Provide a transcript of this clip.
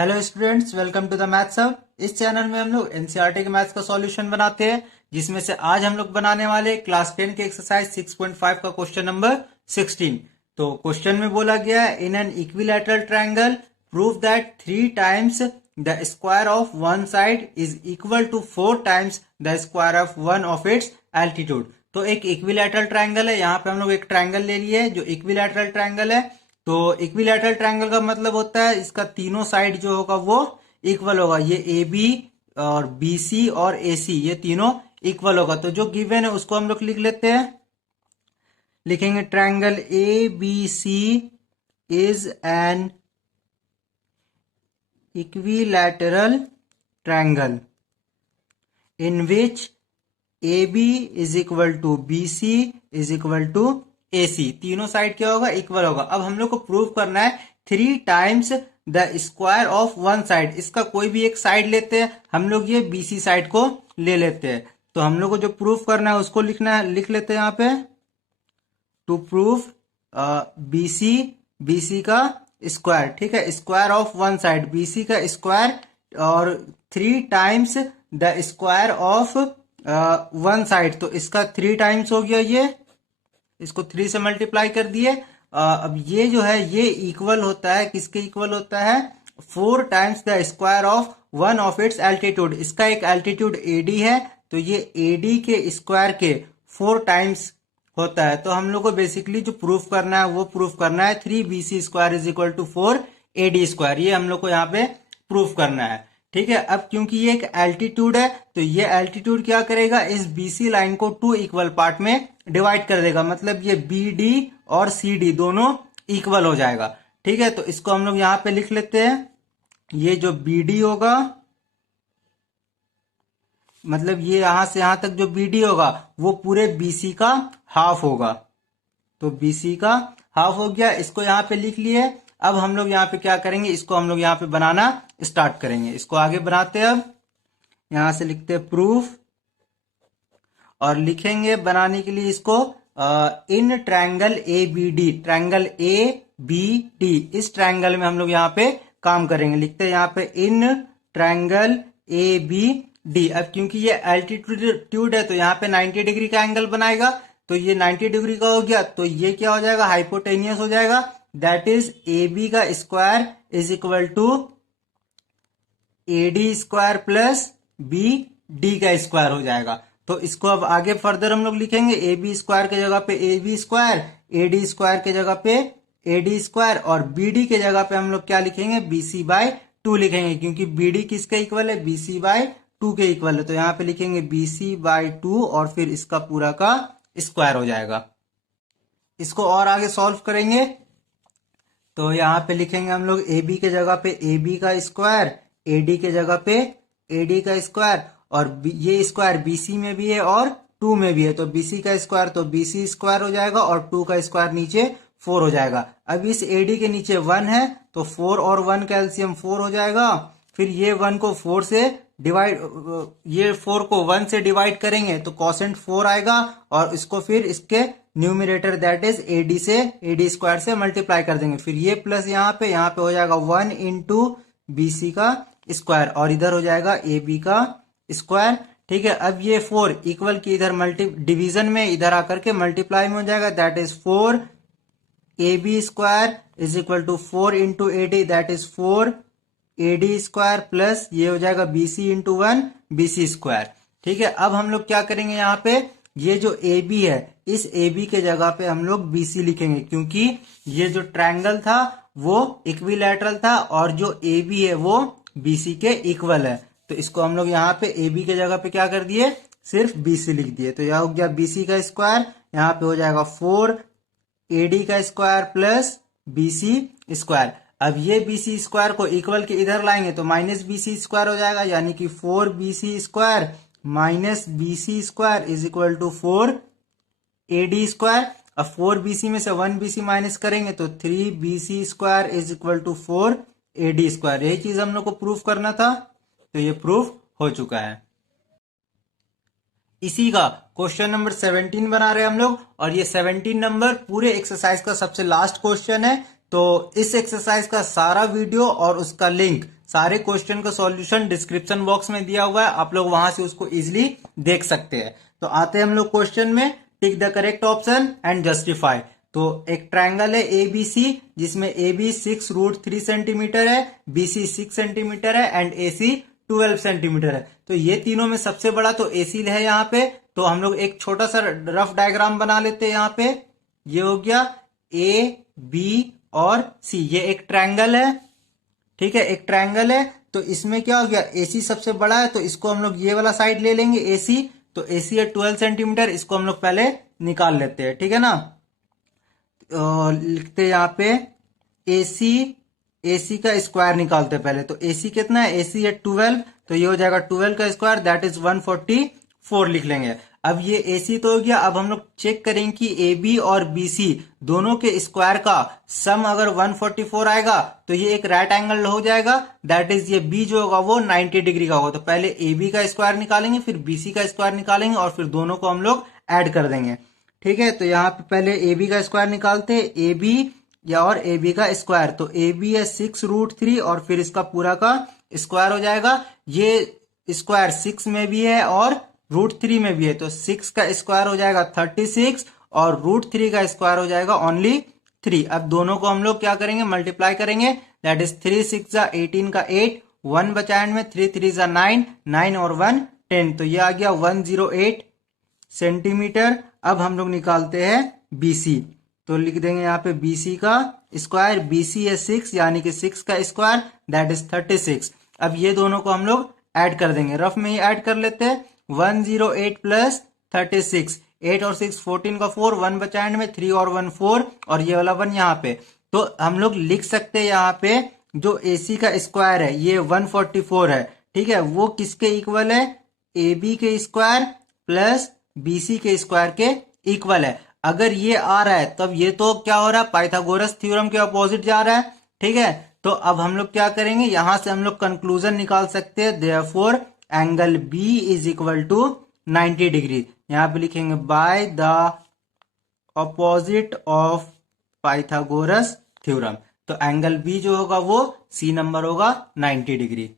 Hello students, welcome to the maths hub. इस channel में हम लोग एनसीईआरटी के मैथ्स का सॉल्यूशन बनाते हैं, जिसमें से आज हम लोग बनाने वाले क्लास 10 के एक्सरसाइज 6.5 का क्वेश्चन नंबर 16। तो क्वेश्चन में बोला गया है, in an equilateral triangle prove that 3 times the square of one side is equal to 4 times the square of one of its altitude. तो एक इक्विलैटरल ट्रायंगल है, यहाँ पे हम लोग एक ट्रायंगल ले लिए जो इक्विलैटरल ट्रायंगल है। तो इक्विलैटरल ट्रायंगल का मतलब होता है इसका तीनों साइड जो होगा वो इक्वल होगा। ये ए बी और बी सी और ए सी ये तीनों इक्वल होगा। तो जो गिवन है उसको हम लोग लिख लेते हैं। लिखेंगे triangle A B C is an equilateral triangle in which A B is equal to B C is equal to A C. तीनों साइड क्या होगा, इक्वल होगा। अब हम लोग को प्रूव करना है 3 times the square of one side. इसका कोई भी एक साइड लेते हैं, हम लोग ये बी सी साइड को ले लेते हैं। तो हम लोग को जो प्रूफ करना है उसको लिखना है, लिख लेते हैं यहाँ पे। टू प्रूव बी सी का स्क्वायर, ठीक है, square of one side B C का स्क्वायर और 3 times the square of one side. तो इसका 3 टाइम्स हो गया, ये इसको 3 से मल्टीप्लाई कर दिए। अब ये जो है ये इक्वल होता है, किसके इक्वल होता है, 4 times the square of one of its altitude. इसका एक एल्टीट्यूड एडी है, तो ये एडी के स्क्वायर के 4 टाइम्स होता है। तो हम लोग को बेसिकली जो प्रूफ करना है वो प्रूफ करना है 3 B C square is equal to 4 A D square. ये हम लोग को यहाँ पे प्रूफ करना है, ठीक है। अब क्योंकि ये एक एल्टीट्यूड है तो ये एल्टीट्यूड क्या करेगा, इस बीसी लाइन को 2 इक्वल पार्ट में डिवाइड कर देगा। मतलब ये बी डी और सी डी दोनों इक्वल हो जाएगा, ठीक है। तो इसको हम लोग यहाँ पे लिख लेते हैं। ये जो बी डी होगा, मतलब ये यहां से यहां तक जो बी डी होगा वो पूरे बीसी का हाफ होगा। तो बीसी का हाफ हो गया, इसको यहाँ पे लिख लिए। अब हम लोग यहाँ पे क्या करेंगे, इसको हम लोग यहाँ पे बनाना स्टार्ट करेंगे। इसको आगे बनाते हैं। अब यहां से लिखते हैं प्रूफ और लिखेंगे बनाने के लिए इसको in triangle A B D, triangle A B D, इस ट्रायंगल में हम लोग यहाँ पे काम करेंगे। लिखते हैं यहाँ पे in triangle A B D. अब क्योंकि ये एल्टीट्यूड है तो यहाँ पे 90 डिग्री का एंगल बनाएगा। तो ये 90 डिग्री का हो गया, तो ये क्या हो जाएगा, हाइपोटेनियस हो जाएगा। दैट इज ए बी का square is equal to A D square plus B D का स्क्वायर हो जाएगा। तो इसको अब आगे फर्दर हम लोग लिखेंगे, ए बी स्क्वायर के जगह पे A B square, A D square के जगह पे ए डी स्क्वायर और बी डी के जगह पे हम लोग क्या लिखेंगे, बी सी बाय 2 लिखेंगे। क्योंकि बी डी किसके इक्वल है, बी सी बाय 2 के इक्वल है। तो यहाँ पे लिखेंगे बी सी बाय 2 और फिर इसका पूरा का स्क्वायर हो जाएगा। इसको और आगे सॉल्व करेंगे तो यहाँ पे लिखेंगे हम लोग ए बी के जगह पे ए बी का स्क्वायर, ए डी के जगह पे ए डी का स्क्वायर और ये स्क्वायर बीसी में भी है और 2 में भी है। तो बीसी का स्क्वायर तो बीसी स्क्वायर हो जाएगा और 2 का स्क्वायर नीचे 4 हो जाएगा। अब इस एडी के नीचे 1 है तो 4 और 1 का एलसीएम 4 हो जाएगा। फिर ये 1 को 4 से डिवाइड, ये 4 को 1 से डिवाइड करेंगे तो कोसेंट 4 आएगा और इसको फिर इसके न्यूमरेटर दैट इज एडी से एडी स्क्वायर से मल्टीप्लाई कर देंगे। फिर ये प्लस यहाँ पे हो जाएगा 1 इंटू बीसी का स्क्वायर और इधर हो जाएगा ए बी का स्क्वायर, ठीक है। अब ये 4 इक्वल की इधर डिवीजन में इधर आकर के मल्टीप्लाई में हो जाएगा। That is 4 A B square is equal to 4 into A D, that is 4 A D square plus ये हो जाएगा B C into 1 B C square, ठीक है। अब हम लोग क्या करेंगे, यहाँ पे ये जो ए बी है इस ए बी के जगह पे हम लोग बी सी लिखेंगे। क्योंकि ये जो ट्रायंगल था वो इक्विलैटरल था और जो ए बी है वो बी सी के इक्वल है। तो इसको हम लोग यहाँ पे ए बी के जगह पे क्या कर दिए, सिर्फ बी सी लिख दिए। तो यह हो गया बी सी का स्क्वायर, यहाँ पे हो जाएगा 4 ए डी का square plus B C square. अब ये बी सी स्क्वायर को इक्वल के इधर लाएंगे तो माइनस बी सी स्क्वायर हो जाएगा, यानी कि 4 B C square minus B C square is equal to 4 A D square. अब 4 बी सी में से 1 बी सी माइनस करेंगे तो 3 B C square is equal to 4 A D square. यही चीज हम लोग को प्रूफ करना था, तो ये प्रूफ हो चुका है। इसी का क्वेश्चन नंबर 17 बना रहे हैं हम लोग और ये 17 नंबर पूरे एक्सरसाइज का सबसे लास्ट क्वेश्चन है। तो इस एक्सरसाइज का सारा वीडियो और उसका लिंक, सारे क्वेश्चन का सॉल्यूशन डिस्क्रिप्शन बॉक्स में दिया हुआ है, आप लोग वहां से उसको इजिली देख सकते हैं। तो आते हैं हम लोग क्वेश्चन में। Tick the correct option and justify. तो एक ट्रायंगल है ए बी सी, जिसमें ए बी 6√3 सेंटीमीटर है, बी सी 6 सेंटीमीटर है एंड ए सी 12 सेंटीमीटर है। तो ये तीनों में सबसे बड़ा तो ए सी है यहाँ पे। तो हम लोग एक छोटा सा रफ डायग्राम बना लेते हैं यहाँ पे। ये हो गया ए बी और सी, ये एक ट्रायंगल है, ठीक है, एक ट्रायंगल है। तो इसमें क्या हो गया, एसी सबसे बड़ा है तो इसको हम लोग ये वाला साइड ले लेंगे एसी। तो एसी है 12 सेंटीमीटर, इसको हम लोग पहले निकाल लेते हैं, ठीक है ना। लिखते हैं यहाँ पे एसी, एसी का स्क्वायर निकालते हैं पहले। तो एसी कितना है, एसी है 12, तो ये हो जाएगा 12 का स्क्वायर, दैट इज 144 लिख लेंगे। अब ये एसी तो हो गया। अब हम लोग चेक करेंगे कि ए बी और बी सी दोनों के स्क्वायर का सम अगर 144 आएगा तो ये एक राइट एंगल हो जाएगा, दैट इज ये बी जो होगा वो 90 डिग्री का होगा। तो पहले ए बी का स्क्वायर निकालेंगे, फिर बी सी का स्क्वायर निकालेंगे और फिर दोनों को हम लोग ऐड कर देंगे, ठीक है। तो यहाँ पे पहले ए बी का स्क्वायर निकालते हैं, ए बी या और ए बी का स्क्वायर। तो ए बी है 6√3 और फिर इसका पूरा का स्क्वायर हो जाएगा। ये स्क्वायर 6 में भी है और √3 में भी है, तो 6 का स्क्वायर हो जाएगा 36 और √3 का स्क्वायर हो जाएगा ओनली 3। अब दोनों को हम लोग क्या करेंगे, मल्टीप्लाई करेंगे, दैट इज 3 6 18 का 8, 1 बचा एंड में, 3 3 9, 9 और 1 10, तो ये आ गया 108 सेंटीमीटर। अब हम लोग निकालते हैं बीसी। तो लिख देंगे यहाँ पे बीसी का स्क्वायर, बीसी है 6 यानी कि 6 का स्क्वायर दैट इज 36। अब ये दोनों को हम लोग ऐड कर देंगे, रफ में ही ऐड कर लेते हैं। 108 प्लस 36, 8 और 6 14 का 4, 1 बचा एंड में, 3 और 1 4 और ये वाला 1 यहाँ पे। तो हम लोग लिख सकते हैं यहाँ पे जो एसी का स्क्वायर है ये 144 है, ठीक है। वो किसके इक्वल है, ए बी के स्क्वायर प्लस बीसी के स्क्वायर के इक्वल है। अगर ये आ रहा है तब ये तो क्या हो रहा है, पाइथागोरस थ्योरम के अपोजिट जा रहा है, ठीक है। तो अब हम लोग क्या करेंगे, यहां से हम लोग कंक्लूजन निकाल सकते हैं, therefore angle B is equal to 90 degree. यहां पे लिखेंगे by the opposite of Pythagoras theorem. तो एंगल बी जो होगा वो सी नंबर होगा 90 डिग्री।